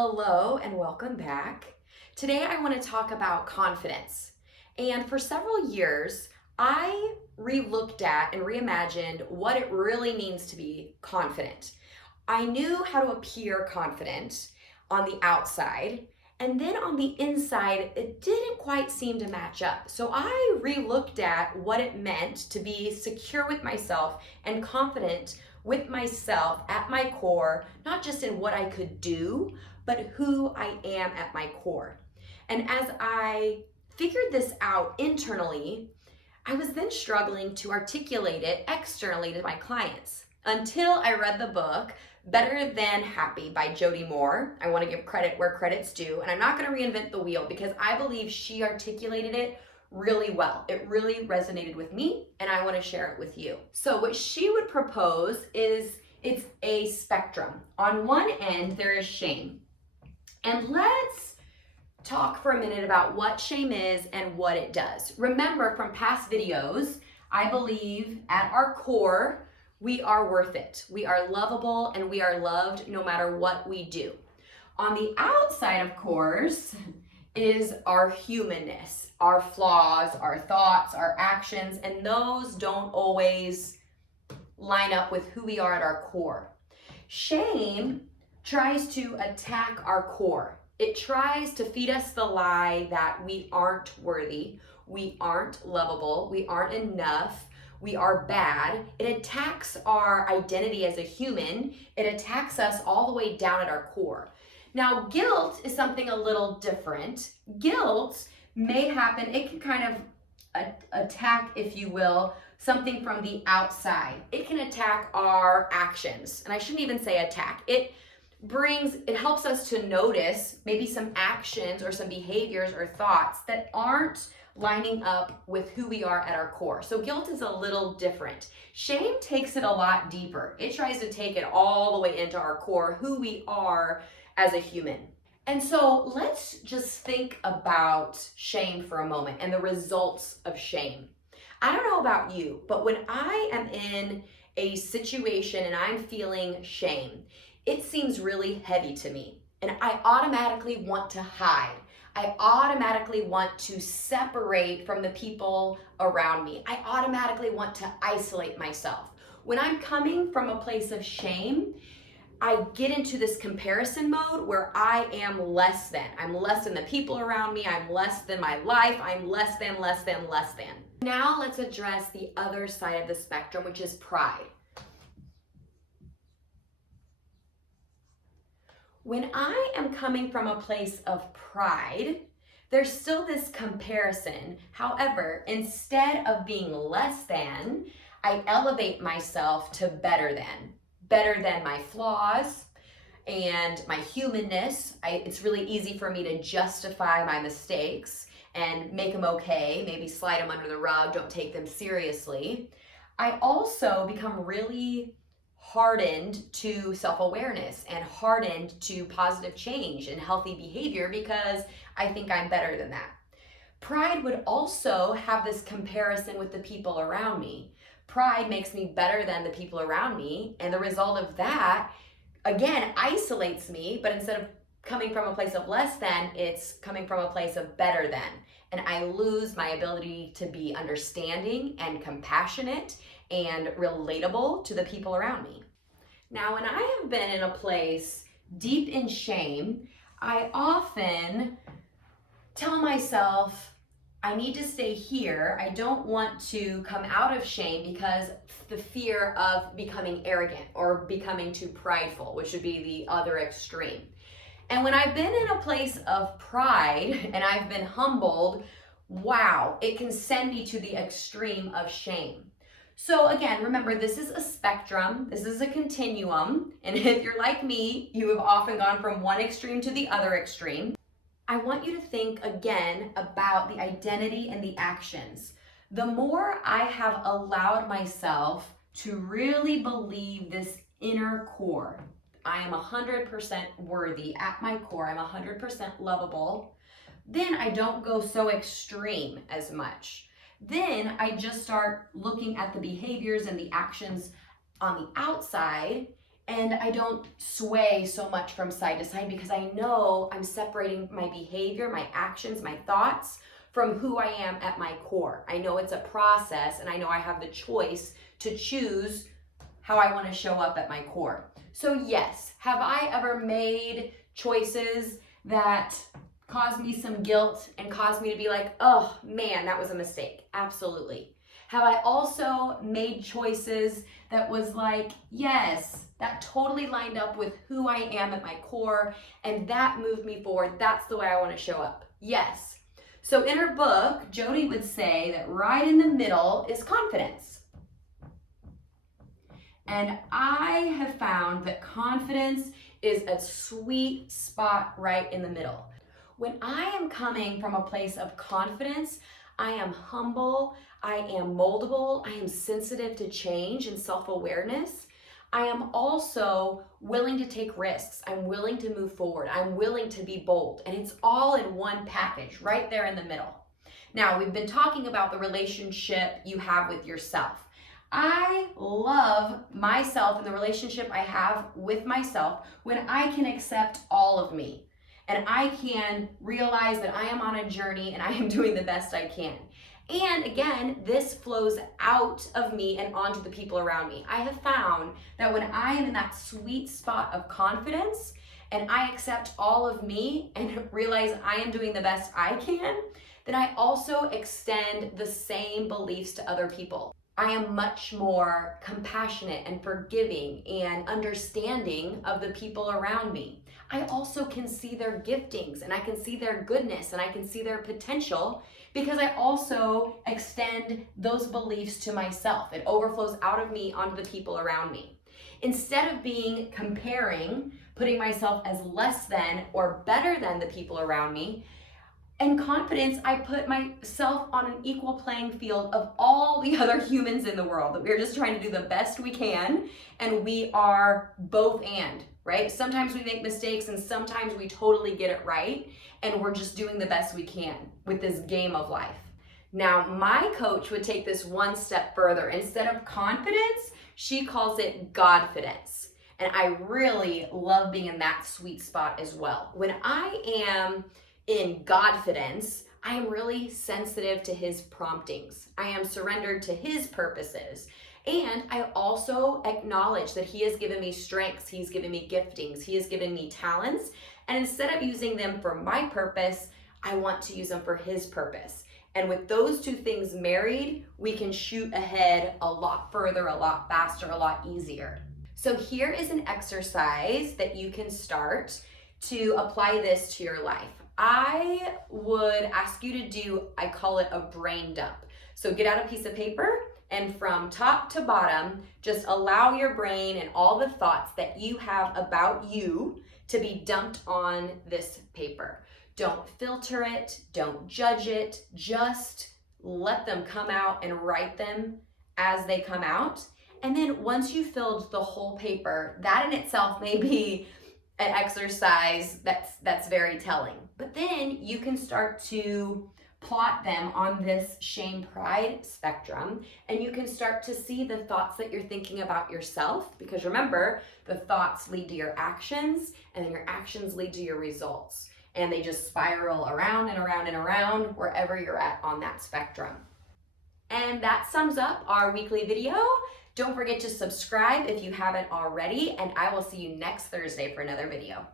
Hello and welcome back. Today I want to talk about confidence. And for several years, I re-looked at and reimagined what it really means to be confident. I knew how to appear confident on the outside, and then on the inside, it didn't quite seem to match up. So I re-looked at what it meant to be secure with myself and confident with myself at my core, not just in what I could do, but who I am at my core. And as I figured this out internally, I was then struggling to articulate it externally to my clients until I read the book Better Than Happy by Jody Moore. I want to give credit where credit's due, and I'm not going to reinvent the wheel because I believe she articulated it really well. It really resonated with me, and I want to share it with you. So what she would propose is it's a spectrum. On one end, there is shame. And let's talk for a minute about what shame is and what it does. Remember from past videos, I believe at our core, we are worth it. We are lovable and we are loved no matter what we do. On the outside, of course, is our humanness, our flaws, our thoughts, our actions, and those don't always line up with who we are at our core. Shame tries to attack our core. It tries to feed us the lie that we aren't worthy, we aren't lovable, we aren't enough, we are bad. It attacks our identity as a human. It attacks us all the way down at our core. Now, guilt is something a little different. Guilt may happen, it can kind of attack, if you will, something from the outside. It can attack our actions. And I shouldn't even say attack. It helps us to notice maybe some actions or some behaviors or thoughts that aren't lining up with who we are at our core. So guilt is a little different. Shame takes it a lot deeper. It tries to take it all the way into our core, who we are as a human. And so let's just think about shame for a moment and the results of shame. I don't know about you, but when I am in a situation and I'm feeling shame, it seems really heavy to me. And I automatically want to hide. I automatically want to separate from the people around me. I automatically want to isolate myself. When I'm coming from a place of shame, I get into this comparison mode where I am less than. I'm less than the people around me. I'm less than my life. I'm less than. Now let's address the other side of the spectrum, which is pride. When I am coming from a place of pride, there's still this comparison. However, instead of being less than, I elevate myself to better than my flaws and my humanness. It's really easy for me to justify my mistakes and make them okay, maybe slide them under the rug, don't take them seriously. I also become really hardened to self-awareness and hardened to positive change and healthy behavior because I think I'm better than that. Pride would also have this comparison with the people around me. Pride makes me better than the people around me, and the result of that, again, isolates me, but instead of coming from a place of less than, it's coming from a place of better than. And I lose my ability to be understanding and compassionate and relatable to the people around me. Now, when I have been in a place deep in shame, I often tell myself, I need to stay here. I don't want to come out of shame because the fear of becoming arrogant or becoming too prideful, which would be the other extreme. And when I've been in a place of pride and I've been humbled, wow, it can send me to the extreme of shame. So again, remember, this is a spectrum, this is a continuum, and if you're like me, you have often gone from one extreme to the other extreme. I want you to think again about the identity and the actions. The more I have allowed myself to really believe this inner core, I am 100% worthy at my core, I'm 100% lovable, then I don't go so extreme as much. Then I just start looking at the behaviors and the actions on the outside and I don't sway so much from side to side because I know I'm separating my behavior, my actions, my thoughts from who I am at my core. I know it's a process, and I know I have the choice to choose how I want to show up at my core. So yes, have I ever made choices that caused me some guilt and caused me to be like, oh man, that was a mistake? Absolutely. Have I also made choices that was like, yes, that totally lined up with who I am at my core, and that moved me forward? That's the way I want to show up. Yes. So in her book, Jody would say that right in the middle is confidence. And I have found that confidence is a sweet spot right in the middle. When I am coming from a place of confidence, I am humble, I am moldable, I am sensitive to change and self-awareness. I am also willing to take risks. I'm willing to move forward. I'm willing to be bold. And it's all in one package right there in the middle. Now, we've been talking about the relationship you have with yourself. I love myself and the relationship I have with myself when I can accept all of me. And I can realize that I am on a journey and I am doing the best I can. And again, this flows out of me and onto the people around me. I have found that when I am in that sweet spot of confidence and I accept all of me and realize I am doing the best I can, then I also extend the same beliefs to other people. I am much more compassionate and forgiving and understanding of the people around me. I also can see their giftings, and I can see their goodness, and I can see their potential because I also extend those beliefs to myself. It overflows out of me onto the people around me. Instead of being comparing, putting myself as less than or better than the people around me, and confidence, I put myself on an equal playing field of all the other humans in the world, that we're just trying to do the best we can, and we are both and, right? Sometimes we make mistakes and sometimes we totally get it right, and we're just doing the best we can with this game of life. Now, my coach would take this one step further. Instead of confidence, she calls it Godfidence. And I really love being in that sweet spot as well. When I am in Godfidence, I am really sensitive to his promptings. I am surrendered to his purposes. And I also acknowledge that he has given me strengths, he's given me giftings, he has given me talents. And instead of using them for my purpose, I want to use them for his purpose. And with those two things married, we can shoot ahead a lot further, a lot faster, a lot easier. So here is an exercise that you can start to apply this to your life. I would ask you to do, I call it a brain dump. So get out a piece of paper and from top to bottom, just allow your brain and all the thoughts that you have about you to be dumped on this paper. Don't filter it, don't judge it, just let them come out and write them as they come out. And then once you've filled the whole paper, that in itself may be an exercise that's very telling. But then you can start to plot them on this shame pride spectrum, and you can start to see the thoughts that you're thinking about yourself, because remember, the thoughts lead to your actions, and then your actions lead to your results, and they just spiral around and around and around wherever you're at on that spectrum. And that sums up our weekly video. Don't forget to subscribe if you haven't already, and I will see you next Thursday for another video.